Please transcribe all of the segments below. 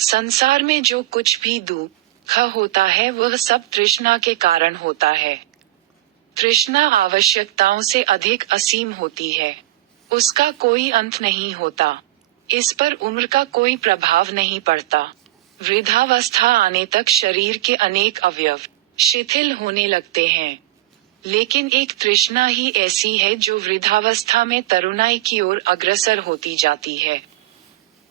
संसार में जो कुछ भी दुख होता है वह सब तृष्णा के कारण होता है। तृष्णा आवश्यकताओं से अधिक असीम होती है। उसका कोई अंत नहीं होता। इस पर उम्र का कोई प्रभाव नहीं पड़ता। वृद्धावस्था आने तक शरीर के अनेक अवयव शिथिल होने लगते हैं, लेकिन एक तृष्णा ही ऐसी है जो वृद्धावस्था में तरुणाई की ओर अग्रसर होती जाती है।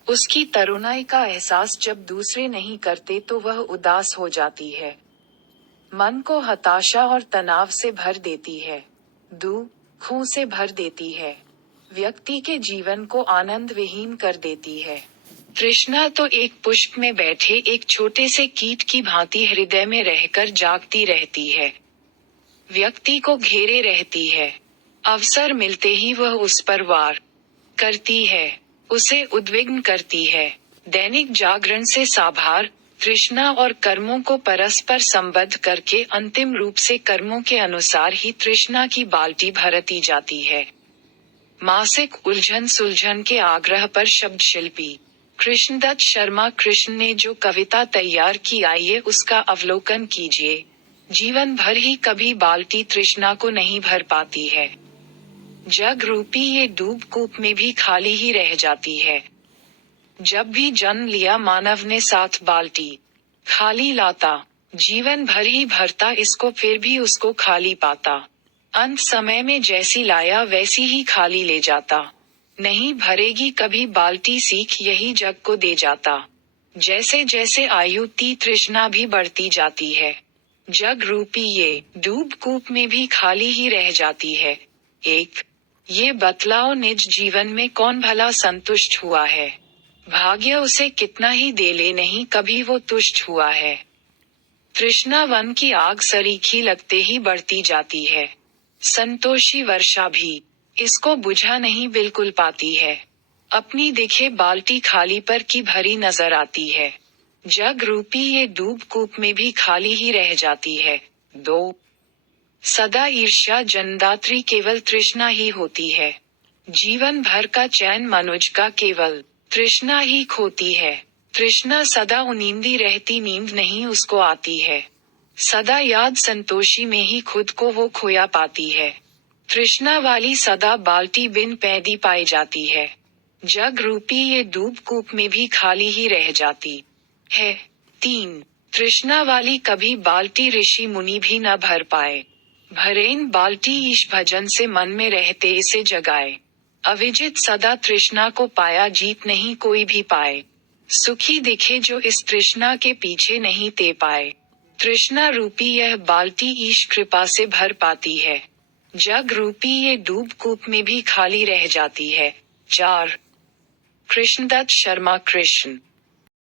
उसकी तरुणाई का एहसास जब दूसरे नहीं करते तो वह उदास हो जाती है, मन को हताशा और तनाव से भर देती है, दुखों से भर देती है, व्यक्ति के जीवन को आनंद विहीन कर देती है। तृष्णा तो एक पुष्प में बैठे एक छोटे से कीट की भांति हृदय में रहकर जागती रहती है, व्यक्ति को घेरे रहती है। अवसर मिलते ही वह उस पर वार करती है, उसे उद्विग्न करती है। दैनिक जागरण से साभार, तृष्णा और कर्मों को परस्पर संबद्ध करके अंतिम रूप से कर्मों के अनुसार ही तृष्णा की बाल्टी भरती जाती है। मासिक उलझन सुलझन के आग्रह पर शब्द शिल्पी कृष्णदत्त शर्मा कृष्ण ने जो कविता तैयार की, आइए उसका अवलोकन कीजिए। जीवन भर ही कभी बाल्टी तृष्णा को नहीं भर पाती है। जग रूपी ये डूब कूप में भी खाली ही रह जाती है। जब भी जन्म लिया मानव ने साथ बाल्टी खाली लाता, जीवन भर ही भरता इसको फिर भी उसको खाली पाता। अंत समय में जैसी लाया वैसी ही खाली ले जाता। नहीं भरेगी कभी बाल्टी सीख यही जग को दे जाता। जैसे जैसे आयु ती तृष्णा भी बढ़ती जाती है। जग रूपी ये डूब कूप में भी खाली ही रह जाती है। एक ये बतलाओ निज जीवन में कौन भला संतुष्ट हुआ है। भाग्य उसे कितना ही दे ले नहीं कभी वो तुष्ट हुआ है। तृष्णा वन की आग सरीखी लगते ही बढ़ती जाती है। संतोषी वर्षा भी इसको बुझा नहीं बिल्कुल पाती है। अपनी दिखे बाल्टी खाली पर की भरी नजर आती है। जग रूपी ये डूब कूप में भी खाली ही रह जाती है। 2 सदा ईर्ष्या जनदात्री केवल तृष्णा ही होती है। जीवन भर का चैन मनुज का केवल तृष्णा ही खोती है। तृष्णा सदा उनींदी रहती, नींद नहीं उसको आती है। सदा याद संतोषी में ही खुद को वो खोया पाती है। तृष्णा वाली सदा बाल्टी बिन पैदी पाई जाती है। जग रूपी ये डूब कूप में भी खाली ही रह जाती है। 3 तृष्णा वाली कभी बाल्टी ऋषि मुनि भी न भर पाए। भरेन बाल्टी ईश भजन से मन में रहते इसे जगाए। अविजित सदा तृष्णा को पाया, जीत नहीं कोई भी पाए। सुखी दिखे जो इस तृष्णा के पीछे नहीं ते पाए। तृष्णा रूपी यह बाल्टी ईश कृपा से भर पाती है। जग रूपी ये डूब कूप में भी खाली रह जाती है। 4 कृष्णदत्त शर्मा कृष्ण।